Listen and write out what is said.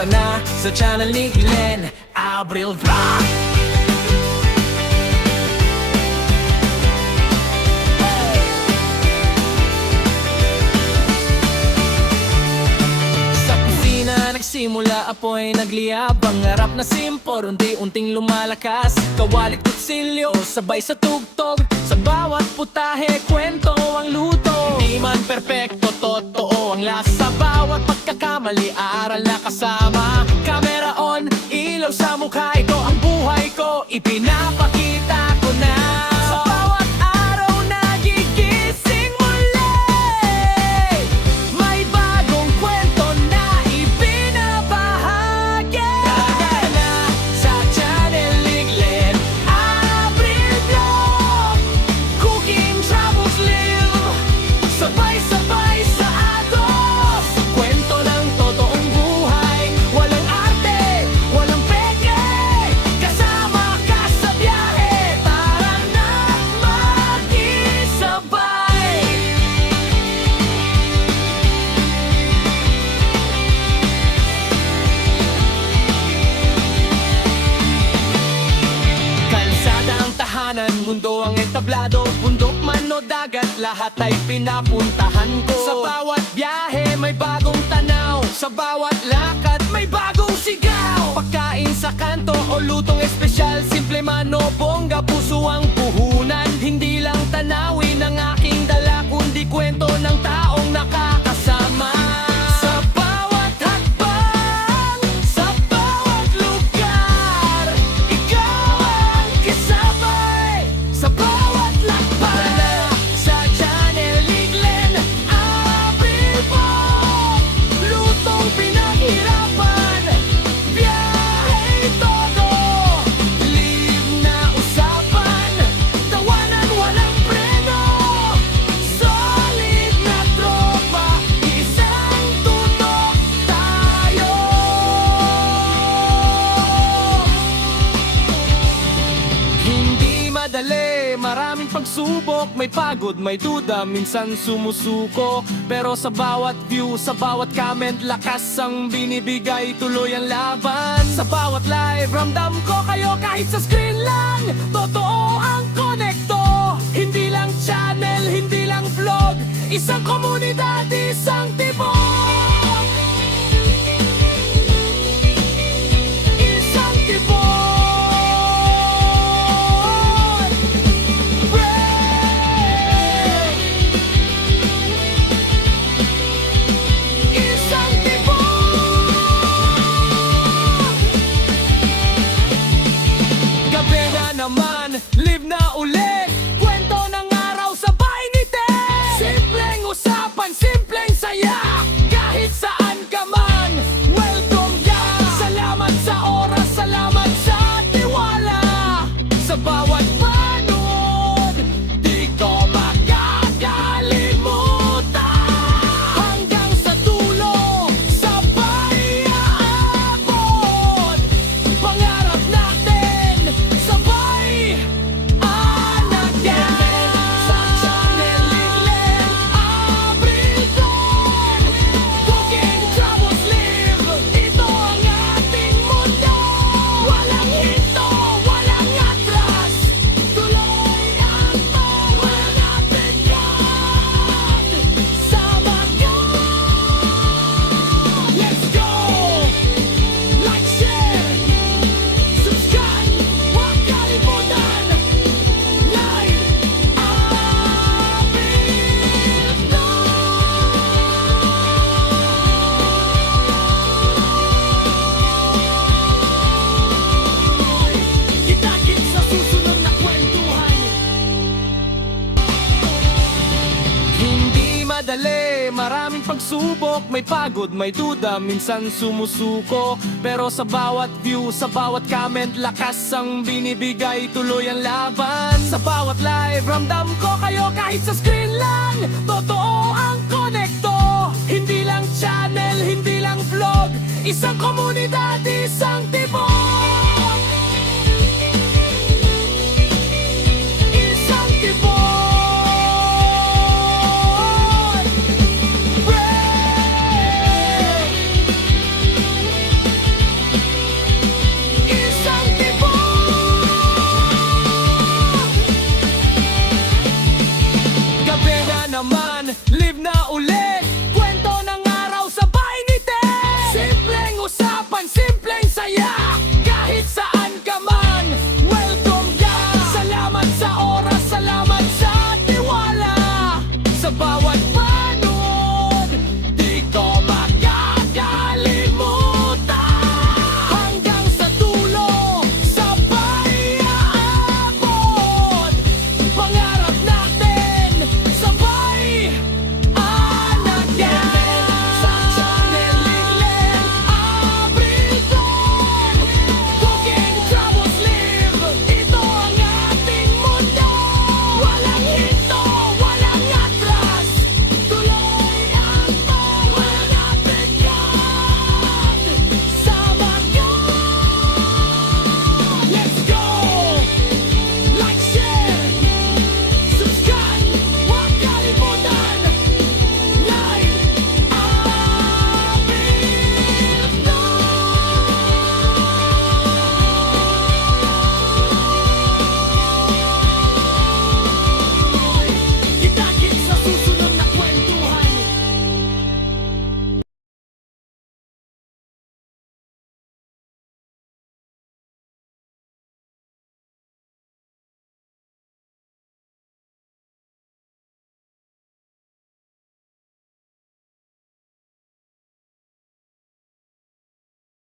Tara na sa channel ni Glenn Abril Vlog. Sa kusina nagsimula apoy nagliyab. Pangarap na simpor, unti-unting lumalakas. Kawalit kutsilyo, sabay sa tugtog. Sa bawat putahe, kwento ang luto. Di man perpekto, totoo ang lasa. Bawat pagkakamali, aral na kasama. Camera on, ilaw sa mukha. Ito ang buhay ko, ipinapakita ko na. Sa bawat araw nagigising muli, may bagong kwento na ibinabahagi. Tara na sa channel ni Glenn Abril Vlog. Cooking, travels, live, sabay-sabay sa agos. Kwento ng totoong buhay, walang arte, walang peke. Kasama ka sa biyahe, tara na makisabay. Kalsada ang tahanan, mundo ang entablado. Bundok man o dagat, lahat ay pinapuntahan ko. Sa bawat biyahe may bagong tanaw, sa bawat lakad may bagong sigaw. Pagkain sa kanto o lutong espesyal, simple man o bongga, puso ang puhunan. Hindi lang tanawin ang aking dala, kundi kwento ng taong nakakasama. Sa bawat hakbang, sa bawat lugar, ikaw ang kasabay. Sa bawat lakbay, sa channel ni Glenn Abril Vlog. Lutong pinaghirapan, biyahe todo. Live na usapan, tawanan walang preno. Solid na tropa, isang tutok tayo. Hindi madali, maraming pagsubok. May pagod, may duda, minsan sumusuko. Pero sa bawat view, sa bawat comment, lakas ang binibigay, tuloy ang laban. Sa bawat live, ramdam ko kayo kahit sa screen lang. Totoo ang konekto, hindi lang channel, hindi lang vlog. Isang komunidad, isang tibok. Isang tibok. Isang tibok. Gabi na naman, live na ulit. Kwento ng araw, sabay ngiti. Simpleng usapan, simpleng saya. Kahit saan ka man, welcome ka. Salamat sa oras, salamat sa tiwala. Sa bawat panood, di ko makakalimutan. Hanggang sa dulo, sabay aabot. Pangarap natin, sabay anagan. Sa channel ni Glenn Abril Vlog. Cooking, travels, live, ito ang ating mundo. Walang hinto, walang atras, tuloy ang bawat natin yan. Sama ka, let's go. Like, share, subscribe, huwag kalimutan. Live Abril Vlog. Kita-kits sa susunod na kwentuhan. Hindi madali, maraming pagsubok. May pagod, may duda, minsan sumusuko. Pero sa bawat view, sa bawat comment, lakas ang binibigay, tuloy ang laban. Sa bawat live, ramdam ko kayo kahit sa screen lang. Totoo ang konekto, hindi lang channel, hindi lang vlog. Isang komunidad, isang